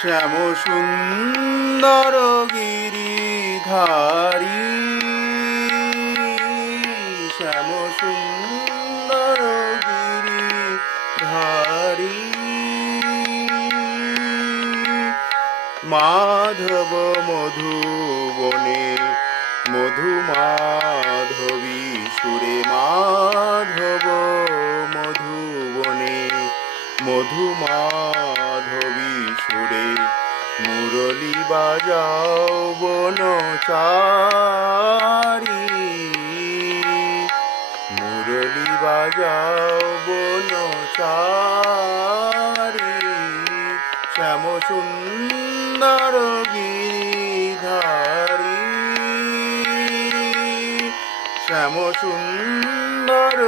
শ্যাম সুন্দর গিরিধারী, শ্যাম সুন্দর গিরিধারী। মাধব মধুবনে মধু মাধবী সুরে, মাধব মধুবনে মধু মাধবী সুরে। মুরলী বাজাও বনচারী, মুরলী বাজাও বনচারী। শ্যাম সুন্দর গিরিধারী, শ্যাম সুন্দর